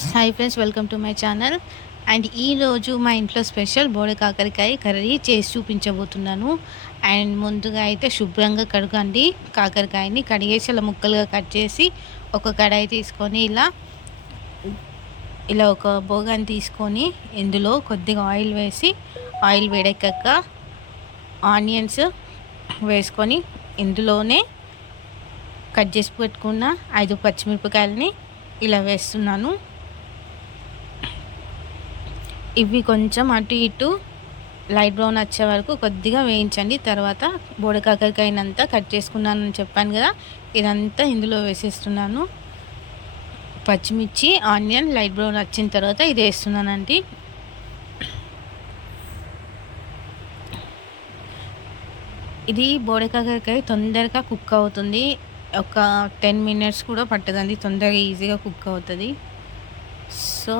Hi friends, welcome to my channel. And ఈరోజు మా ఇంట్లో స్పెషల్ బోడ కాకరకాయ కర్రీ చేసి చూపించబోతున్నాను. అండ్ ముందుగా అయితే శుభ్రంగా కడగండి. కాకరకాయని కడిగేసి అలా ముక్కలుగా కట్ చేసి ఒక కడాయి తీసుకొని ఇలా ఒక బోగాన్ని తీసుకొని ఇందులో కొద్దిగా ఆయిల్ వేసి ఆయిల్ వేడెక్కాక ఆనియన్స్ వేసుకొని ఇందులోనే కట్ చేసి పెట్టుకున్న 5 పచ్చిమిరపకాయలని ఇలా వేస్తున్నాను. ఇవి కొంచెం అటు ఇటు లైట్ బ్రౌన్ వచ్చే వరకు కొద్దిగా వేయించండి. తర్వాత బోడ కాకరకాయనంతా కట్ చేసుకున్నానని చెప్పాను కదా, ఇదంతా ఇందులో వేసేస్తున్నాను. పచ్చిమిర్చి, ఆనియన్ లైట్ బ్రౌన్ వచ్చిన తర్వాత ఇది వేస్తున్నానండి. ఇది బోడ కాకరకాయ తొందరగా కుక్ అవుతుంది. ఒక 10 మినిట్స్ కూడా పట్టదండి, తొందరగా ఈజీగా కుక్ అవుతుంది. సో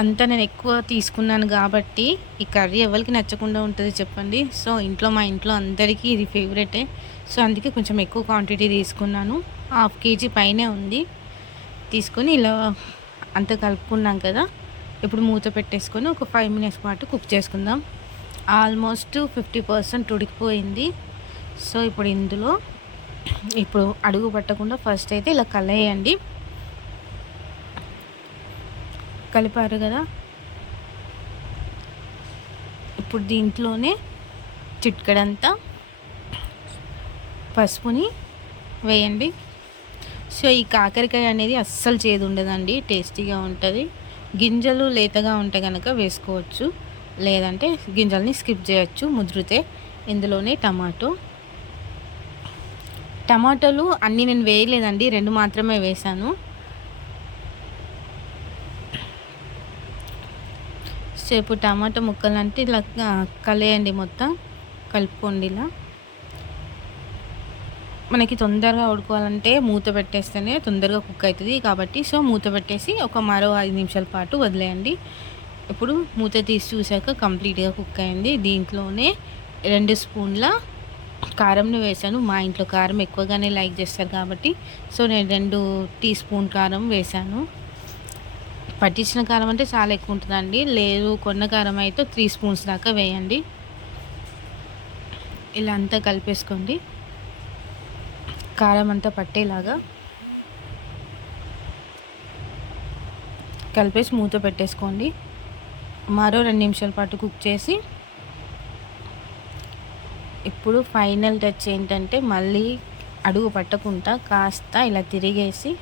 అంతా నేను ఎక్కువ తీసుకున్నాను కాబట్టి ఈ కర్రీ ఎవరికి నచ్చకుండా ఉంటుంది చెప్పండి. సో మా ఇంట్లో అందరికీ ఇది ఫేవరెటే. సో అందుకే కొంచెం ఎక్కువ క్వాంటిటీ తీసుకున్నాను. 1/2 kg పైనే ఉంది. తీసుకొని ఇలా అంతా కలుపుకున్నాం కదా, ఇప్పుడు మూత పెట్టేసుకొని ఒక 5 మినిట్స్ పాటు కుక్ చేసుకుందాం. ఆల్మోస్ట్ 50% ఉడికిపోయింది. సో ఇప్పుడు అడుగు పట్టకుండా ఫస్ట్ అయితే ఇలా కలయండి. కలిపారు కదా, ఇప్పుడు దీంట్లోనే చిటికెడంతా పసుపుని వేయండి. సో ఈ కాకరకాయ అనేది అస్సలు చేదు ఉండదండి, టేస్టీగా ఉంటుంది. గింజలు లేతగా ఉంటే కనుక వేసుకోవచ్చు, లేదంటే గింజల్ని స్కిప్ చేయొచ్చు ముదిరితే. ఇందులోనే టమాటోలు అన్నీ నేను వేయలేదండి, 2 మాత్రమే వేసాను. సేపు టమాటా ముక్కలు అంటే ఇలా కలియండి, మొత్తం కలుపుకోండి. ఇలా మనకి తొందరగా ఉడుకోవాలంటే మూత పెట్టేస్తేనే తొందరగా కుక్ అవుతుంది కాబట్టి, సో మూత పెట్టేసి మరో 5 నిమిషాల పాటు వదిలేయండి. ఇప్పుడు మూత తీసి చూసాక కంప్లీట్గా కుక్ అయింది. దీంట్లోనే 2 స్పూన్ల కారంని వేసాను. మా ఇంట్లో కారం ఎక్కువగానే లైక్ చేస్తారు కాబట్టి సో నేను 2 టీ స్పూన్ కారం వేసాను. పట్టించిన కారం అంటే చాలా ఎక్కువ ఉంటుందండి, లేదు కొన్న కారం అయితే 3 స్పూన్స్ దాకా వేయండి. ఇలా అంతా కలిపేసుకోండి, కారం అంతా పట్టేలాగా కలిపేసి మూత పెట్టేసుకోండి. మరో 2 నిమిషాల పాటు కుక్ చేసి ఇప్పుడు ఫైనల్ టచ్ ఏంటంటే మళ్ళీ అడుగు పట్టకుండా కాస్త ఇలా తిరిగేసి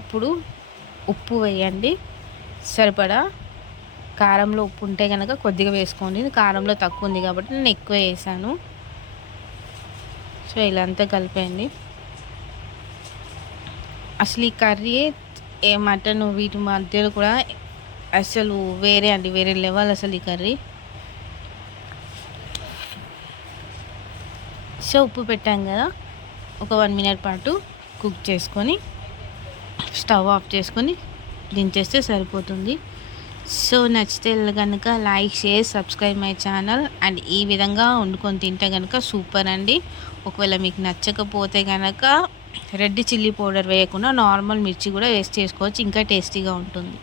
ఇప్పుడు ఉప్పు వేయండి. సరిపడా కారంలో ఉప్పు ఉంటే కనుక కొద్దిగా వేసుకోండి, కారంలో తక్కువ ఉంది కాబట్టి నేను ఎక్కువ వేసాను. సో ఇలా అంతా కలిపేయండి. అసలు ఈ కర్రీ మటన్ వీటి మధ్యలో కూడా అసలు వేరే అండి, వేరే లెవెల్ అసలు ఈ కర్రీ. సో ఉప్పు పెట్టాం కదా, ఒక 1 మినిట్ పాటు కుక్ చేసుకొని స్టవ్ ఆఫ్ చేసుకొని దించేస్తే సరిపోతుంది. సో నచ్చితే కనుక like, share, subscribe my channel. And ఈ విధంగా వండుకొని తింటే కనుక సూపర్ అండి. ఒకవేళ మీకు నచ్చకపోతే కనుక రెడ్ చిల్లీ పౌడర్ వేయకుండా నార్మల్ మిర్చి కూడా వేస్ట్ చేసుకోవచ్చు, ఇంకా టేస్టీగా ఉంటుంది.